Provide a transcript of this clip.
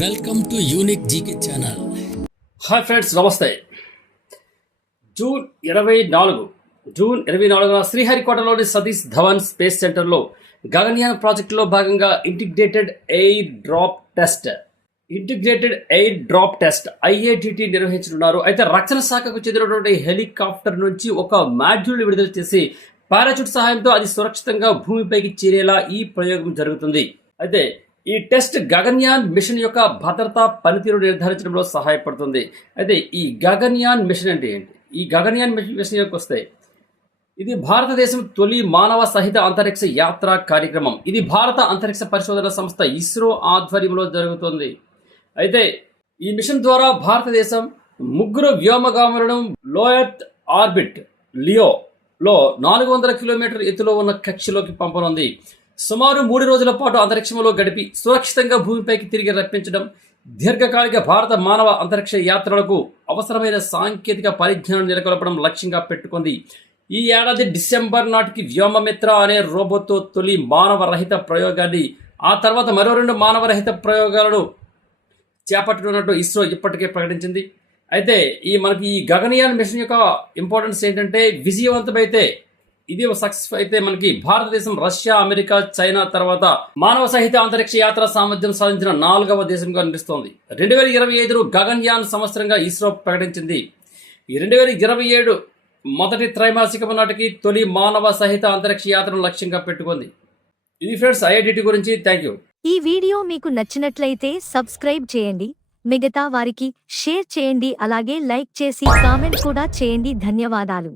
Welcome to unique GK channel hi friends నమస్తే. June ఇరవై నాలుగు. జూన్ ఇరవై నాలుగున శ్రీహరికోటలోని సతీష్ ధవన్ స్పేస్ సెంటర్లో గగన్యాన్ ప్రాజెక్టులో భాగంగా integrated air drop test. Integrated air drop test IATT నిర్వహించనున్నారు. అయితే రక్షణ శాఖకు చెందినటువంటి హెలికాప్టర్ నుంచి ఒక మాడ్యూల్ విడుదల చేసి పారాచూట్ సహాయంతో అది సురక్షితంగా భూమిపైకి చేరేలా ఈ ప్రయోగం జరుగుతుంది. అయితే ఈ టెస్ట్ గగన్యాన్ మిషన్ యొక్క భద్రతా పనితీరు నిర్ధారించడంలో సహాయపడుతుంది. అయితే ఈ గగన్యాన్ మిషన్ అంటే ఏంటి? ఈ గగన్యాన్ మిషన్ యొక్క వస్తే ఇది భారతదేశం తొలి మానవ సహిత అంతరిక్ష యాత్ర కార్యక్రమం. ఇది భారత అంతరిక్ష పరిశోధన సంస్థ ఇస్రో ఆధ్వర్యంలో జరుగుతుంది. అయితే ఈ మిషన్ ద్వారా భారతదేశం ముగ్గురు వ్యోమగాములను లోయత్ ఆర్బిట్ లియో లో నాలుగు వందల కిలోమీటర్ ఎత్తులో ఉన్న కక్షలోకి పంపనుంది. సుమారు మూడు రోజుల పాటు అంతరిక్షంలో గడిపి సురక్షితంగా భూమిపైకి తిరిగి రప్పించడం దీర్ఘకాలిక భారత మానవ అంతరిక్ష యాత్రలకు అవసరమైన సాంకేతిక పరిజ్ఞానం నెలకొల్పడం లక్ష్యంగా పెట్టుకుంది. ఈ ఏడాది డిసెంబర్ నాటికి వ్యోమమిత్ర అనే రోబోతో తొలి మానవరహిత ప్రయోగాన్ని ఆ తర్వాత మరో రెండు మానవరహిత ప్రయోగాలను చేపట్టనున్నట్టు ఇస్రో ఇప్పటికే ప్రకటించింది. అయితే ఈ మనకి ఈ గగనయాన్ మిషన్ యొక్క ఇంపార్టెన్స్ ఏంటంటే విజయవంతమైతే ఇది సక్సెస్ అయితే మనకి భారతదేశం రష్యా అమెరికా చైనా తర్వాత మానవ సహిత అంతరిక్ష యాత్ర సామర్థ్యం సాధించిన నాలుగవ దేశంగా అనిపిస్తోంది. రెండు వేల ఇరవై ఐదులో గగన్యాన్ సంవత్సరంగా ఇస్రో ప్రకటించింది. ఈ రెండు వేల ఇరవై ఏడు మొదటి త్రైమాసికం నాటికి తొలి మానవ సహిత అంతరిక్ష యాత్రను లక్ష్యంగా పెట్టుకుంది. ఇది ఫ్రెండ్స్ ఐఐటి గురించి. థ్యాంక్ యూ ఈ వీడియో మీకు నచ్చినట్లయితే సబ్స్క్రైబ్ చేయండి. మిగతా వారికి షేర్ చేయండి. అలాగే లైక్ చేసి కామెంట్ కూడా చేయండి. ధన్యవాదాలు.